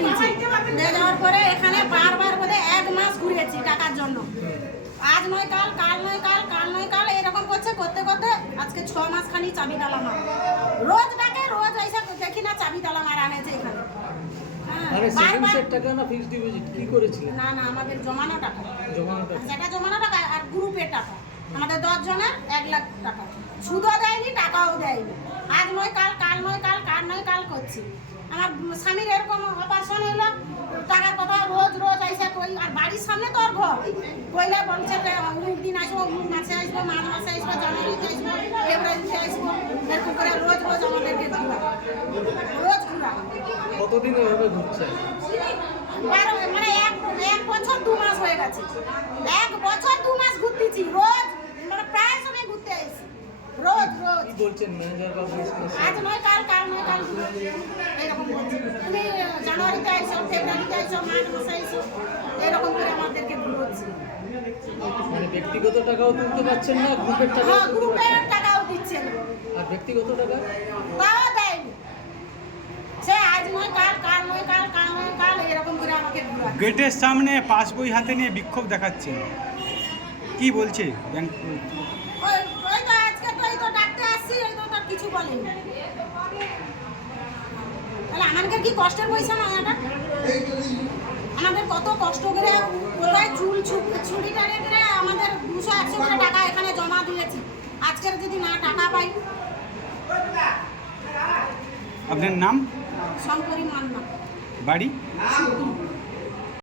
দিয়েছি উড়ে যাওয়ার পরে এখানে বারবার বোধে এক মাস ঘুরেছি টাকার জন্য। আজ নয় কাল কাল নয় কাল কাল নয় কাল এরকম করছে করতে করতে আজকে ছ মাস খানি চাবি তালা মারা। রোজ ডাকে রোজ এসে দেখি না চাবি তালা মারা হয়েছে এখানে। হ্যাঁ, সেভিংসের টাকা না ফিক্সড ডিপোজিট কি করেছিলেন না না আমাদের জমানো টাকা। জমানো টাকা। সেটা জমানো টাকা আর গ্রুপের টাকা। আমাদের দশ জনের এক লাখ টাকা। সুদও দেয়নি টাকাও দেয়নি। আজ নয় নয় নয় কাল করছি। আমার স্বামীর এরকম অপারেশন হলো টাকার কথা রোজ রোজ আইসা কই আর বাড়ির সামনে তো ওর ঘর। কইলে বলছে অমুক দিন আসব অমুক মাসে আসব মাঘ মাসে আসব জানুয়ারিতে আসব ফেব্রুয়ারিতে আসব এরকম করে রোজ রোজ আমাদেরকে ঘুরা রোজ ঘুরা কতদিন এভাবে ঘুরছে? মানে এক এক বছর দু মাস হয়ে গেছে। এক বছর দু মাস ঘুরতেছি রোজ মানে প্রায় সময় ঘুরতে আসি রোজ রোজ। বলছেন ম্যানেজার বা বিজনেস আজ নয় তুমি জানুয়ারিতে আইসো ফেব্রুয়ারিতে আইসো মার্চ মাসে আইসো এরকম করে আমাদেরকে ঘুরোচ্ছি মানে ব্যক্তিগত টাকাও তুলতে পারছেন না গ্রুপের টাকাও হ্যাঁ গ্রুপের টাকাও দিচ্ছে না। আর ব্যক্তিগত টাকা? তাও দেয়নি। সে আজ নয় কাল কাল নয় কাল কাল নয় কাল এরকম করে আমাকে গেটের সামনে পাসবই হাতে নিয়ে বিক্ষোভ দেখাচ্ছে। কি বলছে ব্যাংক? ওই তো আজকে তো এই তো ডাকতে আসছি এই তো তোর কিছু বলেনি। আমাদের কি কষ্টের পয়সা নয় এটা আমাদের কত কষ্ট করে কোথায় চুল টানে করে আমাদের দুশো একশো করে টাকা এখানে জমা দিয়েছি। আজকের যদি না টাকা পাই আপনার নাম? শঙ্করী মান্না। বাড়ি।